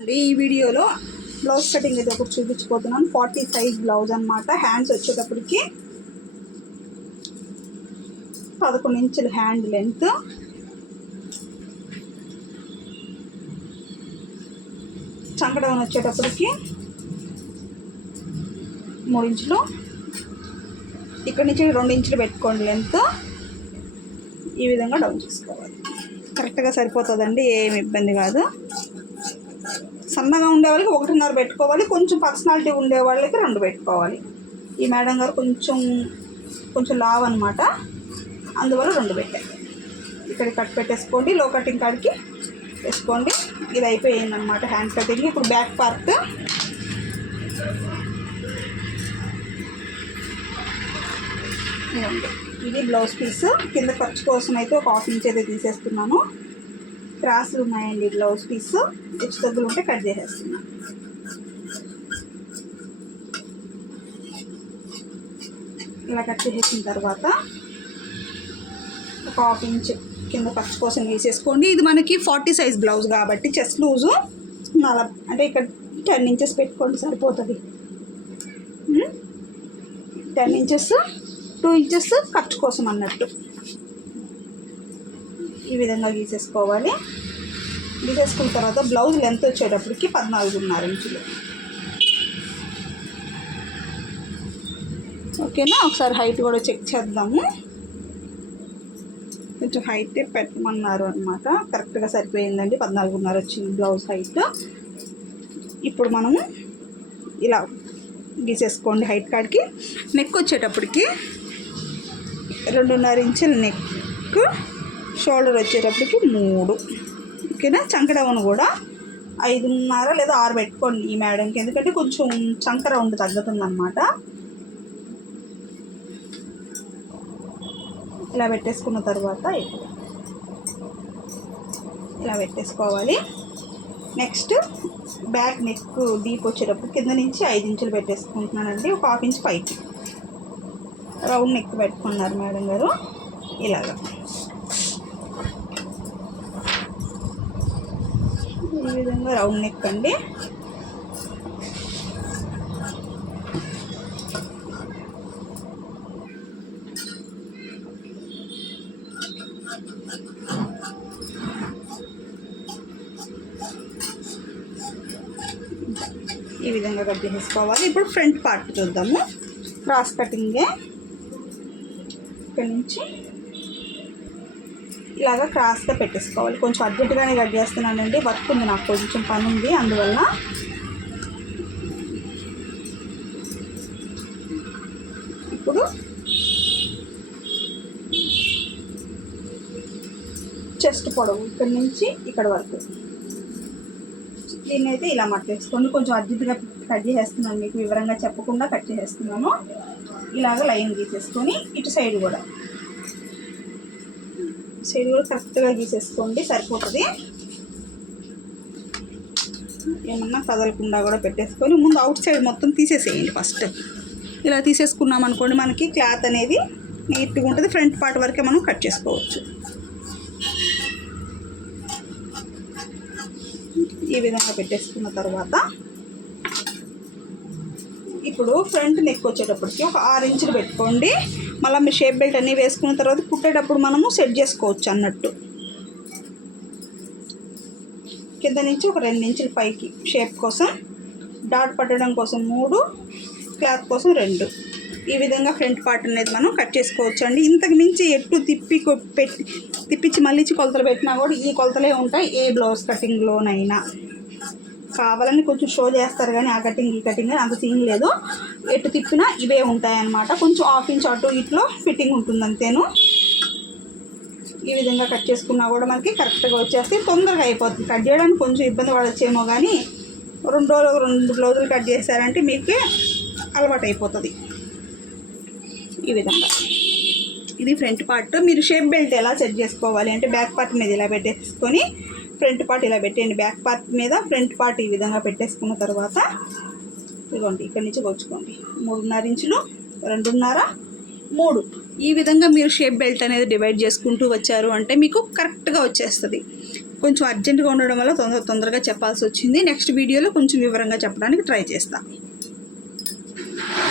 ఈ వీడియోలో blouse cutting అయితే ఒకటి చూపించిపోతున్నాను ఫార్టీ సైజ్ బ్లౌజ్ అనమాట హ్యాండ్స్ వచ్చేటప్పటికి పదకొండు ఇంచుల హ్యాండ్ లెంత్ చంకడం వచ్చేటప్పటికి మూడు ఇంచులు. ఇక్కడ నుంచి రెండు ఇంచులు పెట్టుకోండి లెంత్ ఈ విధంగా డౌన్ చేసుకోవాలి. కరెక్ట్గా సరిపోతుందండి ఏమి ఇబ్బంది కాదు. సన్నగా ఉండే వాళ్ళకి ఒకటిన్నర పెట్టుకోవాలి కొంచెం పర్సనాలిటీ ఉండే వాళ్ళకి రెండు పెట్టుకోవాలి. ఈ మేడం గారు కొంచెం కొంచెం లావ్ అనమాట అందువల్ల రెండు పెట్టాయి ఇక్కడ కట్ పెట్టేసుకోండి లో కటింగ్ కాడికి వేసుకోండి. ఇది అయిపోయింది అనమాట హ్యాండ్ కటింగ్ ఇప్పుడు బ్యాక్ పార్ట్ ఇది బ్లౌజ్ పీస్ కింద ఖర్చు కోసం అయితే ఒక హాఫ్ ఇంచ్ అయితే తీసేస్తున్నాను. క్రాసులు ఉన్నాయండి బ్లౌజ్ పీస్. హెచ్చు తగ్గులు ఉంటే కట్ చేసేస్తున్నాను ఇలా కట్ చేసేసిన తర్వాత ఒక హాఫ్ ఇంచ్ కింద ఖర్చు కోసం వేసేసుకోండి. ఇది మనకి ఫార్టీ సైజ్ బ్లౌజ్ కాబట్టి చెస్ట్ లూజు నలభై అంటే ఇక్కడ టెన్ ఇంచెస్ పెట్టుకోండి సరిపోతుంది. టెన్ ఇంచెస్ టూ ఇంచెస్ ఖర్చు కోసం అన్నట్టు. ఈ విధంగా గీసేసుకోవాలి. గీసేసుకున్న తర్వాత బ్లౌజ్ లెంత్ వచ్చేటప్పటికి పద్నాలుగున్నర ఇంచులు. ఓకేనా? ఒకసారి హైట్ కూడా చెక్ చేద్దాము. కొంచెం హైట్ పెట్టమన్నారు అనమాట కరెక్ట్గా సరిపోయిందండి. పద్నాలుగున్నర వచ్చింది బ్లౌజ్ హైట్. ఇప్పుడు మనము ఇలా గీసేసుకోండి హైట్ కాడికి. నెక్ వచ్చేటప్పటికి రెండున్నర ఇంచుల నెక్. షోల్డర్ వచ్చేటప్పటికి మూడు. ఓకేనా? చంకడవను కూడా ఐదున్నర లేదా ఆరు పెట్టుకోండి ఈ మేడంకి. ఎందుకంటే కొంచెం చంక రౌండ్ తగ్గుతుందన్నమాట. ఇలా పెట్టేసుకున్న తర్వాత ఇలా పెట్టేసుకోవాలి. నెక్స్ట్ బ్యాక్ నెక్ డీప్ వచ్చేటప్పుడు కింద నుంచి ఐదు ఇంచులు పెట్టేసుకుంటున్నానండి. ఒక హాఫ్ ఇంచ్ పైకి. రౌండ్ నెక్ పెట్టుకున్నారు మేడం గారు. ఇలాగా. ఈ విధంగా రౌండ్ నెక్ అండి ఈ విధంగా కట్ చేసుకోవాలి ఇప్పుడు ఫ్రంట్ పార్ట్ చూద్దాము. క్రాస్ కటింగే. ఇక్కడ నుంచి ఇలాగా క్రాస్గా పెట్టేసుకోవాలి. కొంచెం అర్జెంటుగానే కట్ చేస్తున్నానండి. వర్క్ ఉంది నాకు కొంచెం పని ఉంది. అందువల్ల ఇప్పుడు చెస్ట్ పొడవు ఇక్కడ నుంచి ఇక్కడ వరకు. దీన్ని అయితే ఇలా మట్టేసుకోండి. కొంచెం అర్జెంటుగా కట్ చేసేస్తున్నాను మీకు వివరంగా చెప్పకుండా కట్ చేసేస్తున్నాను. ఇలాగ లైన్ గీసేసుకొని ఇటు సైడ్ కూడా. సైడ్ కూడా కరెక్ట్గా గీసేసుకోండి సరిపోతుంది. ఏమన్నా కదలకుండా కూడా పెట్టేసుకొని ముందు అవుట్ సైడ్ మొత్తం తీసేసేయండి ఫస్ట్ ఇలా తీసేసుకున్నాం అనుకోండి మనకి క్లాత్ అనేది నీట్గా ఉంటుంది ఫ్రంట్ పార్ట్ వరకే మనం కట్ చేసుకోవచ్చు. ఈ విధంగా పెట్టేసుకున్న తర్వాత ఇప్పుడు ఫ్రంట్ నెక్ వచ్చేటప్పటికి ఒక ఆరు ఇంచులు పెట్టుకోండి. మళ్ళీ మీ షేప్ బెల్ట్ అన్నీ వేసుకున్న తర్వాత కుట్టేటప్పుడు మనము సెట్ చేసుకోవచ్చు అన్నట్టు. కింద నుంచి ఒక రెండు ఇంచుల పైకి షేప్ కోసం డాట్ పట్టడం కోసం మూడు క్లాత్ కోసం రెండు. ఈ విధంగా ఫ్రంట్ పార్ట్ అనేది మనం కట్ చేసుకోవచ్చు అండి. ఇంతకు మించి ఎట్టు తిప్పి పెట్టి తిప్పించి మళ్ళీ కొలతలు పెట్టినా కూడా ఈ కొలతలే ఉంటాయి ఏ బ్లౌజ్ కటింగ్లోనైనా కావాలని కొంచెం షో చేస్తారు కానీ ఆ కటింగ్ ఈ కటింగ్ అంత సీన్ లేదు. ఎటు తిప్పినా ఇవే ఉంటాయి అన్నమాట కొంచెం హాఫ్ ఇంచ్ అటు ఇట్లో ఫిట్టింగ్ ఉంటుంది అంతేను. ఈ విధంగా కట్ చేసుకున్నా కూడా మనకి కరెక్ట్గా వచ్చేస్తే తొందరగా అయిపోతుంది. కట్ చేయడానికి కొంచెం ఇబ్బంది పడచ్చేమో కానీ రెండు రోజులు రెండు రోజులు కట్ చేశారంటే మీకు అలవాటు అయిపోతుంది. ఈ విధంగా. ఇది ఫ్రంట్ పార్ట్ మీరు షేప్ బెల్ట్ ఎలా సెట్ చేసుకోవాలి అంటే బ్యాక్ పార్ట్ మీద ఇలా పెట్టేసుకొని ఫ్రంట్ పార్ట్ ఇలా పెట్టేయండి. బ్యాక్ పార్ట్ మీద ఫ్రంట్ పార్ట్ ఈ విధంగా పెట్టేసుకున్న తర్వాత ఇదిగోండి ఇక్కడి నుంచి కొచ్చుకోండి మూడున్నర ఇంచులు రెండున్నర మూడు. ఈ విధంగా మీరు షేప్ బెల్ట్ అనేది డివైడ్ చేసుకుంటూ వచ్చారు అంటే మీకు కరెక్ట్గా వచ్చేస్తుంది. కొంచెం అర్జెంటుగా ఉండడం వల్ల తొందర తొందరగా చెప్పాల్సి వచ్చింది. నెక్స్ట్ వీడియోలో కొంచెం వివరంగా చెప్పడానికి ట్రై చేస్తాను